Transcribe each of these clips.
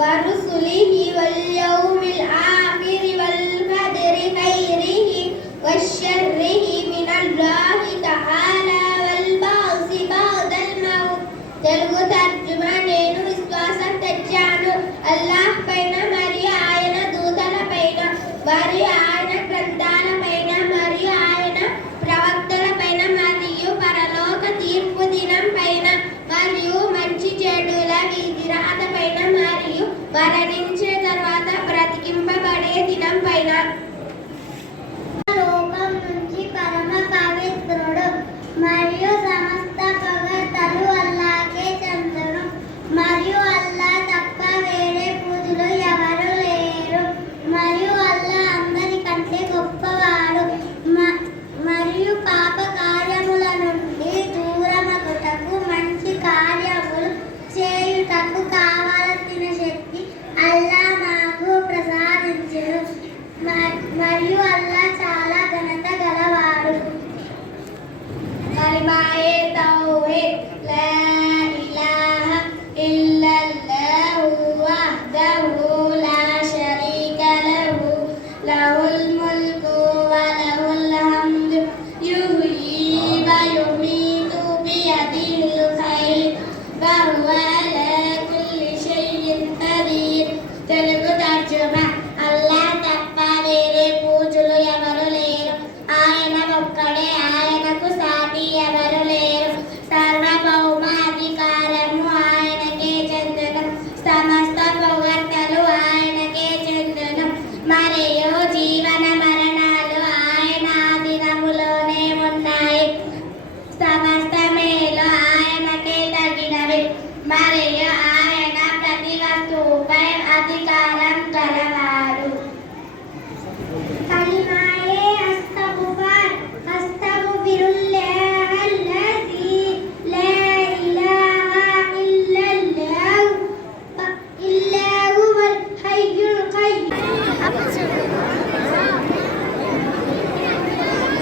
ورسله واليوم الآخر والقدر خيره وشره من الله تعالى والبعث بعد الموت. తెలుగు తర్జుమా. నేను విశ్వాసం తెచ్చాను అల్లాహ్ పైన మరియు ఆయన దూతల పైన మరియు ఆయన గ్రంథాల పైన మరియు ఆయన ప్రవక్తల పైన మరియు పరలోక తీర్పు దినం పైన మరియు మంచి చెడుల విధి రాత పైన మరియు మరణించిన తర్వాత బ్రతికింపబడే దినం పైన. లోకం నుంచి పరమ పవిత్రుడు మరియు సమస్త పొగడ్తలు అల్లాహ్కే చెందును మరియు అల్లాహ్ తప్ప వేరే పూజలు ఎవరు లేరు మరియు అల్లాహ్ అందరికంటే గొప్పవాడు. మరియు పాప కార్యముల నుండి దూరమగుటకు మంచి కార్యములు చేయుటకు కావలసిన శక్తి అల్లాహ్ మాకు ప్రసాదించెను మరియు అల్లాహ్ చాలా ఘనత గలవాడు. కలిమాయే తౌహీద్. లా ఇలాహ ఇల్లల్లాహు వహ్దహు లా షరీక లహు లహుల్ ముల్కు వ లహుల్ హమ్దు యుహ్యీ వ యుమీతు బియదిహిల్ ఖైర్ వ హువ అలా కుల్లి షైఇన్ ఖదీర్. తెలుగు తర్జుమా. అల్లాహ్ తప్ప వేరే పూజలు ఎవరు లేరు. ఆయన ఒక్కడే, ఆయనకు సాటి ఎవరు లేరు. సర్వభౌమాధికారము ఆయనకే చెందును. సమస్త పొగడ్తలు ఆయనకే చెందును మరియు జీవన మరణాలు ఆయన ఆధీనములోనే ఉన్నాయి. సమస్త మేలు ఆయనకే తగినవి మరియు ఆయన ప్రతి వస్తువుపై అధికారం గలవాడు. కలిమాయే అస్తగుఫర్. అస్తగుఫిరుల్లాహ అల్లజీ లా ఇలాహ ఇల్లల్లాహు వల్ హయ్యుల్ కయ్యూమ్.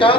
4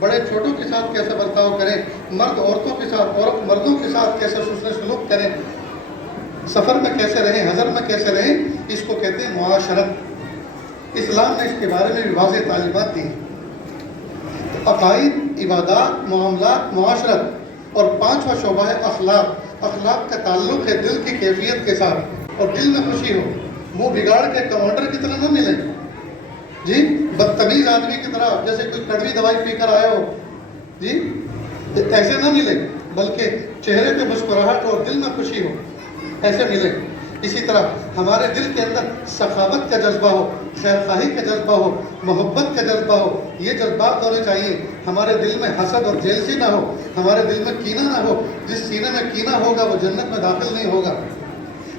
بڑے چھوٹوں کے ساتھ کیسے برتاؤ کریں، مرد عورتوں کے ساتھ، عورت مردوں کے ساتھ کیسے حسن سلوک کریں، سفر میں کیسے رہیں، حضر میں کیسے رہیں، اس کو کہتے ہیں معاشرت۔ اسلام نے اس کے بارے میں بھی واضح تعلیمات دی۔ عقائد، عبادات، معاملات، معاشرت، اور پانچواں شعبہ ہے اخلاق۔ اخلاق کا تعلق ہے دل کی کیفیت کے ساتھ، اور دل میں خوشی ہو، منہ بگاڑ کے کمانڈر کی طرح نہ ملے جی، بدتمیز آدمی کی طرح، جیسے کوئی کڑوی دوائی پی کر آئے ہو جی، ایسے نہ ملے، بلکہ چہرے پہ مسکراہٹ اور دل میں خوشی ہو، ایسے ملے۔ اسی طرح ہمارے دل کے اندر سخاوت کا جذبہ ہو، خیر خواہی کا جذبہ ہو، محبت کا جذبہ ہو، یہ جذبات ہونے چاہیے۔ ہمارے دل میں حسد اور جیلسی نہ ہو، ہمارے دل میں کینہ نہ ہو۔ جس سینے میں کینہ ہوگا وہ جنت میں داخل نہیں ہوگا۔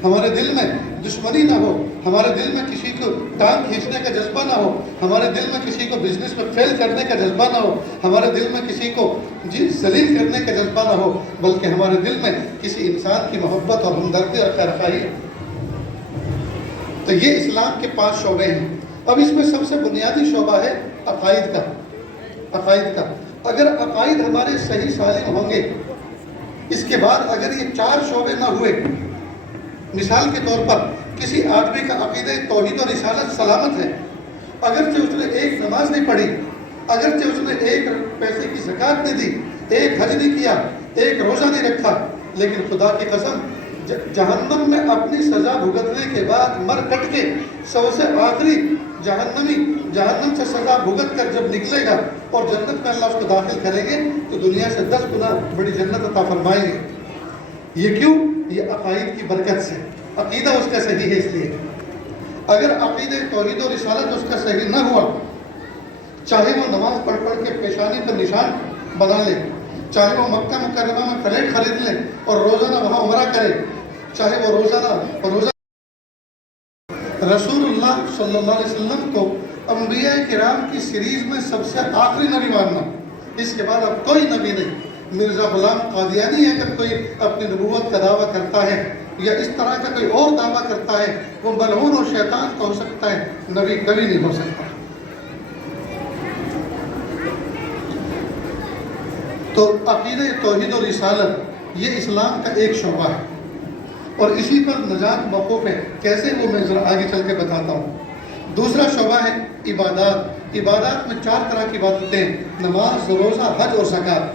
ہمارے دل میں دشمنی نہ ہو، ہمارے دل میں کسی کو ٹانگ کھینچنے کا جذبہ نہ ہو، ہمارے دل میں کسی کو بزنس میں فیل کرنے کا جذبہ نہ ہو، ہمارے دل میں کسی کو ذلیل کرنے کا جذبہ نہ ہو، بلکہ ہمارے دل میں کسی انسان کی محبت اور ہمدردی اور خیر خواہی ہے۔ تو یہ اسلام کے 5 شعبے ہیں۔ اب اس میں سب سے بنیادی شعبہ ہے عقائد کا۔ عقائد کا اگر عقائد ہمارے صحیح سالم ہوں گے، اس کے بعد اگر یہ 4 شعبے نہ ہوئے، مثال کے طور پر کسی آدمی کا عقیدہ توحید اور رسالت سلامت ہے، اگرچہ اس نے ایک نماز نہیں پڑھی، اگرچہ اس نے ایک پیسے کی زکوٰۃ نہیں دی، ایک حج نہیں کیا، ایک روزہ نہیں رکھا، لیکن خدا کی قسم جہنم میں اپنی سزا بھگتنے کے بعد مر کٹ کے سب سے آخری جہنم سے سزا بھگت کر جب نکلے گا اور جنت میں اللہ اس کو داخل کریں گے تو دنیا سے 10 گنا بڑی جنت عطا فرمائیں گے۔ یہ کیوں؟ یہ عقائد کی برکت سے، عقیدہ اس کا صحیح ہے۔ اس لیے اگر عقیدہ توحید و رسالت اس کا صحیح نہ ہوا، چاہے وہ نماز پڑھ کے پیشانی پر نشان بنا لے، چاہے وہ مکہ مکرمہ میں فلیٹ خرید لے اور روزانہ وہاں عمرہ کرے، چاہے وہ روزہ رسول اللہ صلی اللہ علیہ وسلم کو انبیاء کرام کی سیریز میں سب سے آخری نبی ماننا، اس کے بعد اب کوئی نبی نہیں۔ مرزا غلام قادیانی اگر کوئی اپنی نبوت کا دعویٰ کرتا ہے یا اس طرح کا کوئی اور دعویٰ کرتا ہے، وہ ملعون اور شیطان کا ہو سکتا ہے، نبی کبھی نہیں ہو سکتا۔ تو عقیدہ توحید و رسالت یہ اسلام کا ایک شعبہ ہے، اور اسی پر نجات موقوف ہے۔ کیسے وہ میں ذرا آگے چل کے بتاتا ہوں۔ دوسرا شعبہ ہے عبادات۔ عبادات میں 4 طرح کی عبادتیں ہیں، نماز، روزہ، حج اور زکوٰۃ۔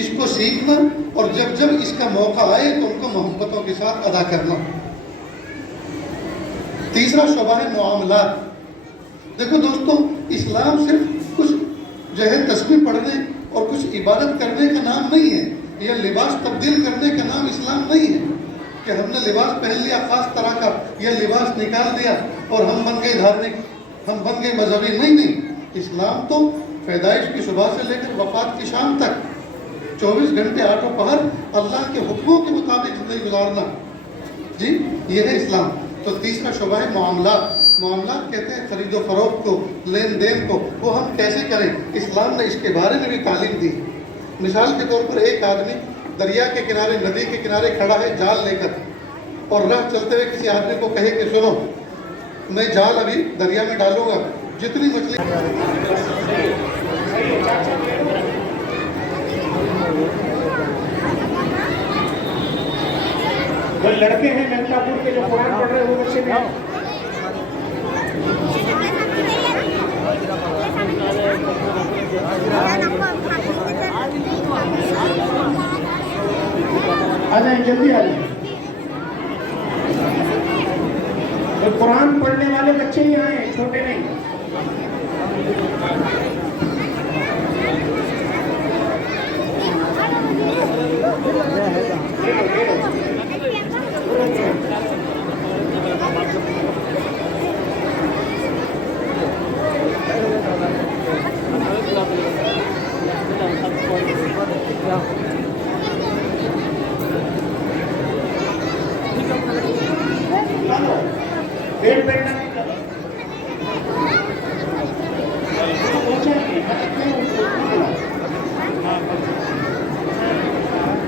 اس کو سیکھنا اور جب جب اس کا موقع آئے تو ان کو محبتوں کے ساتھ ادا کرنا۔ تیسرا شعبہ ہے معاملات۔ دیکھو دوستو، اسلام صرف کچھ جو ہے تسبیح پڑھنے اور کچھ عبادت کرنے کا نام نہیں ہے، یا لباس تبدیل کرنے کا نام اسلام نہیں ہے کہ ہم نے لباس پہن لیا خاص طرح کا یا لباس نکال دیا اور ہم بن گئے دھارمک، ہم بن گئے مذہبی۔ نہیں، اسلام تو پیدائش کی صبح سے لے کر وفات کی شام تک 24 گھنٹے 8 پہر اللہ کے حکموں کے مطابق زندگی گزارنا، جی یہ ہے اسلام۔ تو تیسرا شعبہ ہے معاملات۔ معاملات کہتے ہیں خرید و فروخت کو، لین دین کو، وہ ہم کیسے کریں، اسلام نے اس کے بارے میں بھی تعلیم دی۔ مثال کے طور پر ایک آدمی دریا کے کنارے، ندی کے کنارے کھڑا ہے جال لے کر، اور راہ چلتے ہوئے کسی آدمی کو کہے کہ سنو، میں جال ابھی دریا میں ڈالوں گا، جتنی مچھلی جو لڑکے ہیں نندا پور کے جو قرآن پڑھ رہے ہیں وہ بچے بھی ہیں۔ آ جائیں، جلدی آ جائیں۔ قرآن پڑھنے والے بچے ہی آئے، چھوٹے نہیں۔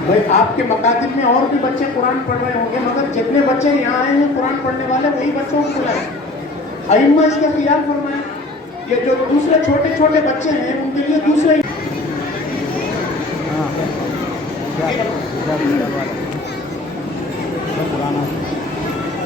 بھائی آپ کے مکاتب میں اور بھی بچے قرآن پڑھ رہے ہوں گے، مگر جتنے بچے یہاں آئے ہیں قرآن پڑھنے والے وہی بچوں کو بلائیں۔ ائمہ اس کا خیال فرمائیں کہ جو دوسرے چھوٹے چھوٹے بچے ہیں ان کے لیے دوسرے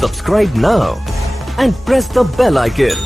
Subscribe now and press the bell icon.